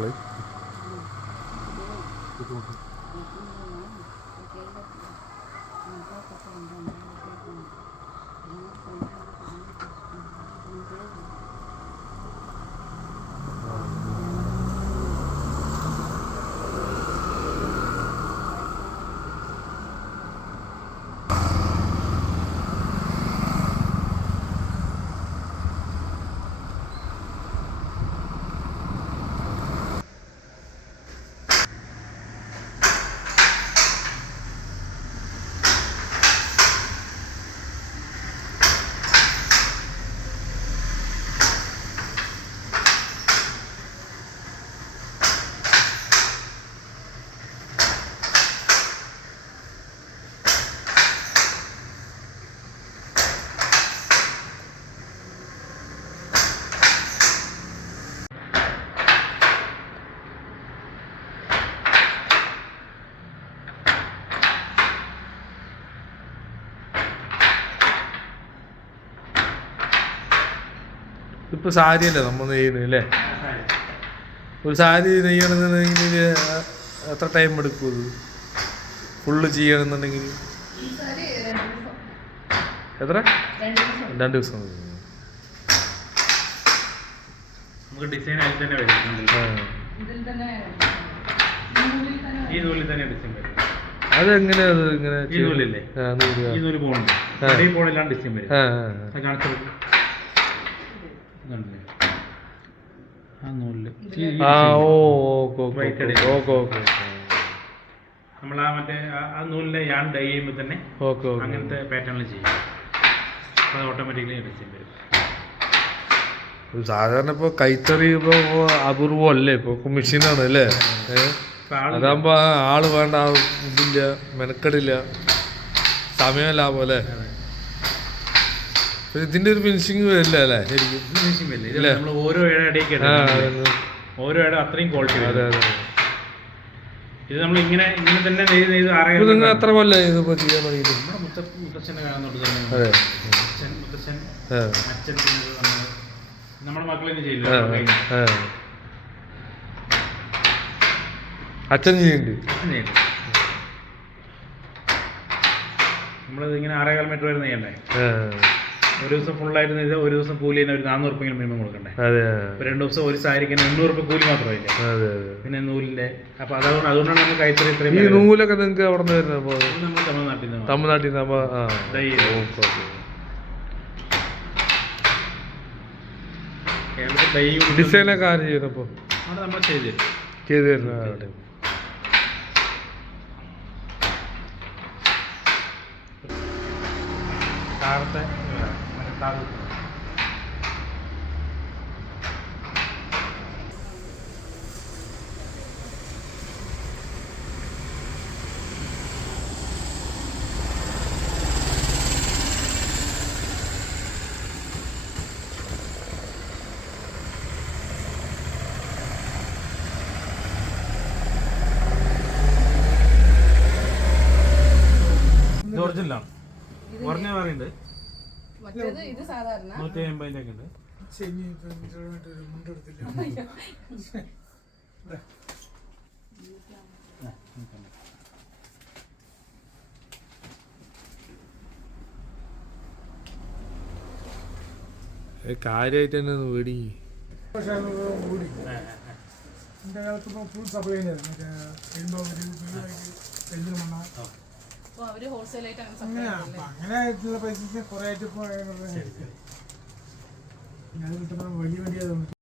ആള്. ഇപ്പൊ സാരിയല്ലേ നമ്മൾ നെയ്യുന്നത് അല്ലേ? ഒരു സാരി നെയ്യണമെന്നുണ്ടെങ്കിൽ എത്ര ടൈം എടുക്കും അത് ഫുള്ള് ചെയ്യണമെന്നുണ്ടെങ്കിൽ? എത്ര? 2 ദിവസം നമുക്ക് ഡിസൈൻ ആയി തന്നെ വരും. ഈ നൂലിൽ തന്നെ ഡിസൈൻ വരും. അതെങ്ങനെ അത് ഇങ്ങനെ ഈ നൂലില്ലേ? ഈ നൂല് പോകണം, ഈ പോണെല്ലാം ഡിസൈൻ വരും. കാണിച്ചു ആ നൂലില് നമ്മൾ ആ മറ്റേ ആ നൂലിന്റെ യാൺ ഡൈ ചെയ്യുമ്പോൾ തന്നെ അങ്ങനത്തെ പാറ്റേണിൽ ചെയ്യും. അത് ഓട്ടോമാറ്റിക്കലി ഡിസൈൻ വരും. സാധാരണ ഇപ്പൊ കൈത്തറി ഇപ്പൊ അപൂർവല്ലേ, ഇപ്പൊ മെഷീനാണ് അല്ലേ? അതാകുമ്പോ ആള് വേണ്ട, ഇതില്ല, മെനക്കെടില്ല, സമയം ലാഭം അല്ലേ? ഇതിന്റെ ഒരു ഫിനിഷിങ് വരില്ല അല്ലേ? ശരിക്കും ഫിനിഷിങ് വരില്ല. നമ്മൾ ഓരോ ഇടയ്ക്ക് ഓരോ ഇട അത്രയും ക്വാളിറ്റി. അതെ അതെ. ഇത് നമ്മൾ ഇങ്ങനെ തന്നെ നെയ്ത് നിങ്ങൾ എത്ര കൊല്ലം ഇതിപ്പോ ചെയ്യാൻ തുടങ്ങിയിട്ട്? മുത്തച്ഛൻ്റെ കാലം തൊട്ട് തന്നെ മുത്തച്ഛൻ അച്ഛൻ നമ്മുടെ മക്കളൊക്കെ ചെയ്യില്ല. അച്ഛൻ ചെയ്യുന്നുണ്ട്. നമ്മളിത് ഇങ്ങനെ 6.25 മീറ്റർ വരെ നെയ്യണ്ടേ? ഒരു ദിവസം ഫുള്ളായിട്ട് നെയ്ത് ഒരു ദിവസം കൂലി തന്നെ ഒരു 400 രൂപ മിനിമം കൊടുക്കണ്ടേ? 2 ദിവസം ഒരു സാരിക്ക് 800 രൂപ കൂലി മാത്രമല്ല, പിന്നെ നൂലിന്റെ. അപ്പൊ അതുകൊണ്ടാണ് നമ്മൾ കൈത്തറി ഇത്രയും. ഈ നൂലൊക്കെ നിങ്ങൾക്ക് അവിടെ നിന്ന് വരുന്നത്? നമ്മൾ തമിഴ്നാട്ടിൽ ഡിസൈനൊക്കെ ആര് ചെയ്യുന്നപ്പോ? അവിടെ നമ്മൾ ചെയ്ത് തരുന്ന താഴത്തെ ഒറിജിനലാണ്. കുറഞ്ഞ പറയുന്നുണ്ട് 180 ഒക്കെ ഉണ്ട്. കാര്യമായിട്ട് തന്നെ വീടി ഫുൾ സപ്ലൈ അങ്ങനെ ആയിട്ടുള്ള പൈസ കുറെ ആയിട്ട് വലിയ വലിയ